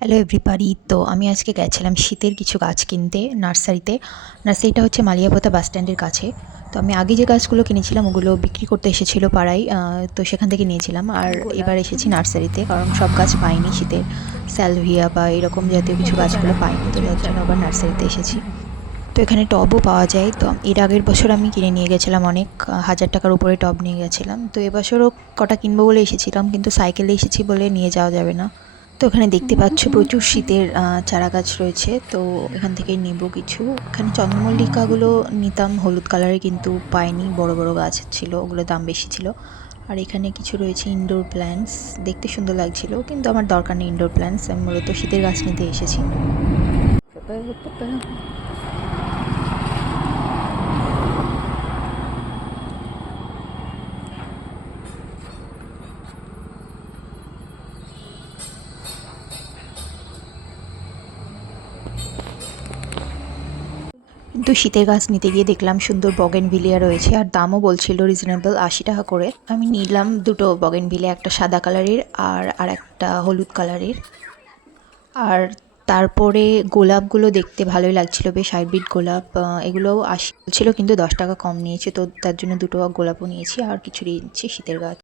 Hello everybody তো আমি আজকে গেছিলাম শীতের কিছু গাছ কিনতে নার্সারিতে। নার্সারিটা হচ্ছে মালিয়াপোতা বাস স্ট্যান্ডের কাছে। তো আমি আগে যে গাছগুলো কিনেছিলাম ওগুলো বিক্রি করতে এসেছিল পাড়ায় তো সেখান থেকে নিয়েছিলাম। আর এবার এসেছি নার্সারিতে কারণ সব গাছ পাইনি শীতের। স্যালভিয়া বা এরকম জাতীয় কিছু গাছগুলো পাইনি তো যার জন্য আবার নার্সারিতে এসেছি। তো এখানে টবও পাওয়া যায়। তো এর আগের বছর আমি কিনে নিয়ে গেছিলাম অনেক হাজার টাকার উপরে টব নিয়ে গেছিলাম। তো এবছরও কটা কিনবো বলে এসেছিলাম কিন্তু সাইকেলে এসেছি বলে নিয়ে যাওয়া যাবে না। তো এখানে দেখতে পাচ্ছ প্রচুর শীতের চারা গাছ রয়েছে। তো এখান থেকে নেব কিছু। এখানে চন্দ্রমল্লিকাগুলো নিতাম, হলুদ কালারে কিন্তু পাইনি। বড় বড় গাছ ছিল, ওগুলো দাম বেশি ছিল। আর এখানে কিছু রয়েছে ইনডোর প্ল্যান্টস দেখতে সুন্দর লাগছিল, কিন্তু আমার দরকার নেই ইনডোর প্ল্যান্টস আমি মূলত শীতের গাছ নিতে এসেছি। কিন্তু শীতের গাছ নিতে গিয়ে দেখলাম সুন্দর বগেন বগেনভিলিয়া রয়েছে, আর দামও বলছিল রিজনেবল আশি টাকা করে। আমি নিলাম দুটো বগেন বগেনভিলিয়া, একটা সাদা কালারের আর আর একটা হলুদ কালারের। আর তারপরে গোলাপগুলো দেখতে ভালোই লাগছিল, বেশ হাইব্রিড গোলাপ এগুলোও আশি ছিল কিন্তু দশ টাকা কম নিয়েছে, তো তার জন্য দুটো গোলাপও নিয়েছি, আর কিছু নিয়েছি শীতের গাছ।